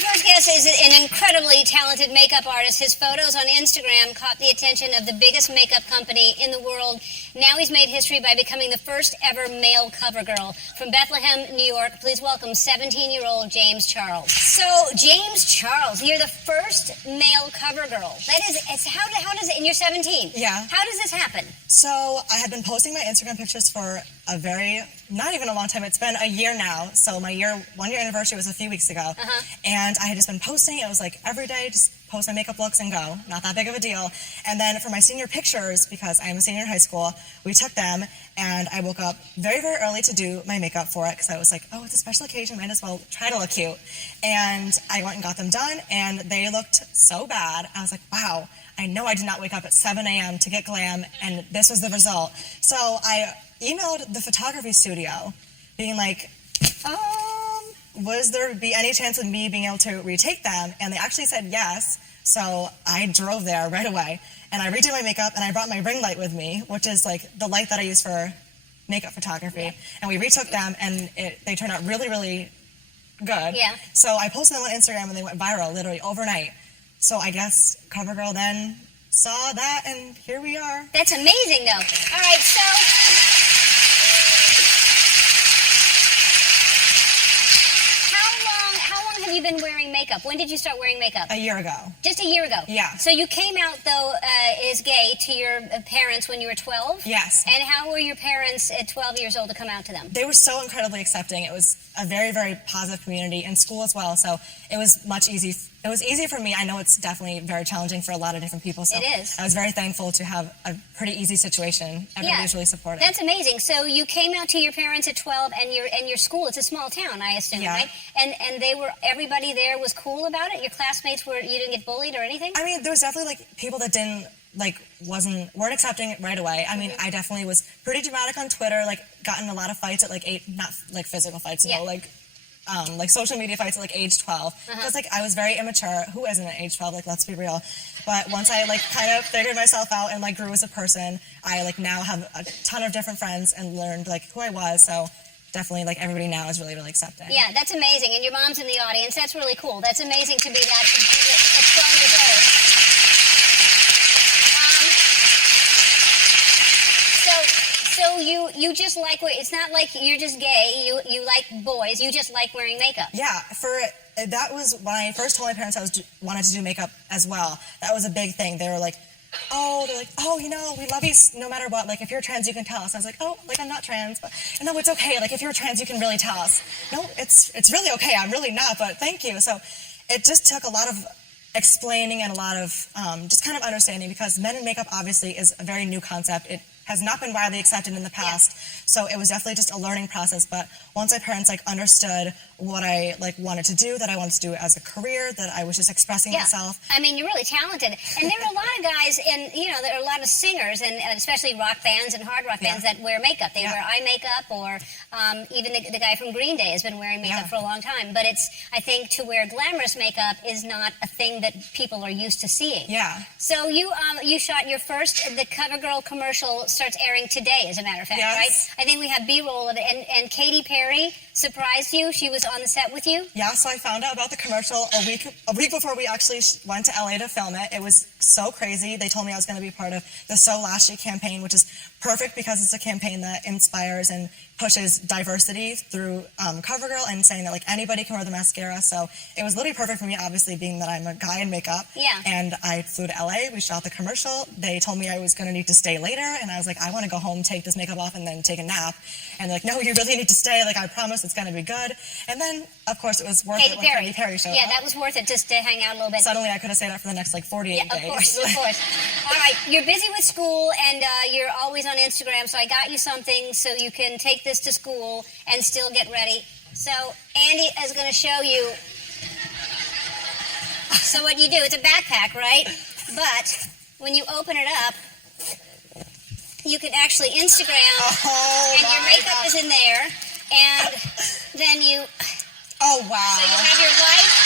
Our first guest is an incredibly talented makeup artist. His photos on Instagram caught the attention of the biggest makeup company in the world. Now he's made history by becoming the first ever male CoverGirl. From Bethlehem, New York, please welcome 17-year-old James Charles. So, James Charles, you're the first male CoverGirl. That is, how does it, and you're 17. Yeah. How does this happen? So, I had been posting my Instagram pictures for not even a long time. It's been a year now. So my 1 year anniversary was a few weeks ago. And I had just been posting. It was like every day, just post my makeup looks and go. Not that big of a deal. And then for my senior pictures, because I am a senior in high school, we took them and I woke up very, very early to do my makeup for it because I was like, oh, it's a special occasion, might as well try to look cute. And I went and got them done and they looked so bad. I was like, wow, I know I did not wake up at 7 a.m. to get glam and this was the result. So I emailed the photography studio being like, was there be any chance of me being able to retake them? And they actually said yes. So I drove there right away and I redid my makeup and I brought my ring light with me, which is like the light that I use for makeup photography. Yeah. And we retook them and they turned out really, really good. Yeah. So I posted them on Instagram and they went viral literally overnight. So I guess CoverGirl then saw that and here we are. That's amazing though. All right, so how long have you been wearing makeup? When did you start wearing makeup? A year ago. Just a year ago? Yeah. So you came out, though, as gay to your parents when you were 12? Yes. And how were your parents at 12 years old to come out to them? They were so incredibly accepting. It was a very, very positive community in school as well, so it was It was easy for me. I know it's definitely very challenging for a lot of different people, so it is. I was very thankful to have a pretty easy situation. Everybody was really supportive. That's amazing. So you came out to your parents at 12, and your school, it's a small town, I assume, right? And everybody there was cool about it? Your classmates you didn't get bullied or anything? I mean, there was definitely like people that weren't accepting it right away. I mean, I definitely was pretty dramatic on Twitter, like gotten a lot of fights at like 8, not like physical fights, no, like social media fights at like age 12 because like I was very immature. Who isn't at age 12? Like, let's be real. But once I like kind of figured myself out and like grew as a person, I like now have a ton of different friends and learned like who I was. So definitely like everybody now is really, really accepting. Yeah, that's amazing. And your mom's in the audience. That's really cool. That's amazing to be that at 12 years old. So you just like, it's not like you're just gay, you like boys, you just like wearing makeup. Yeah, that was when I first told my parents I wanted to do makeup as well. That was a big thing. They were like, oh, you know, we love you no matter what. Like, if you're trans, you can tell us. I was like, oh, like, I'm not trans, but no, it's okay. Like, if you're trans, you can really tell us. No, it's really okay. I'm really not, but thank you. So it just took a lot of explaining and a lot of just kind of understanding because men in makeup obviously is a very new concept. It has not been widely accepted in the past, so it was definitely just a learning process. But once my parents like understood what I like wanted to do, that I wanted to do as a career, that I was just expressing myself. I mean, you're really talented, and there are a lot of guys, and there are a lot of singers, and especially rock bands and hard rock bands that wear makeup. They wear eye makeup, or even the guy from Green Day has been wearing makeup for a long time. But I think to wear glamorous makeup is not a thing that people are used to seeing. Yeah. So you shot your first, the CoverGirl commercial starts airing today, as a matter of fact, right? I think we have B-roll of it, and Katy Perry surprised you. She was on the set with you. Yeah, so I found out about the commercial a week before we actually went to LA to film it. It was so crazy. They told me I was going to be part of the So Lashy campaign, which is perfect because it's a campaign that inspires and pushes diversity through CoverGirl and saying that like anybody can wear the mascara. So it was literally perfect for me, obviously, being that I'm a guy in makeup. Yeah. And I flew to LA. We shot the commercial. They told me I was going to need to stay later, and I was like, I want to go home, take this makeup off, and then take a nap. And they're like, no, you really need to stay. Like, I promise it's going to be good. And then, of course, it was worth it when Katy Perry showed up. Yeah, that was worth it just to hang out a little bit. Suddenly, I could have stayed out for the next like 48 days. Of course. All right, you're busy with school, and you're always on Instagram, so I got you something so you can take this to school and still get ready. So Andy is going to show you. So what you do, it's a backpack, right? But when you open it up, you can actually Instagram, and your makeup is in there, and then you... Oh, wow. So you have your life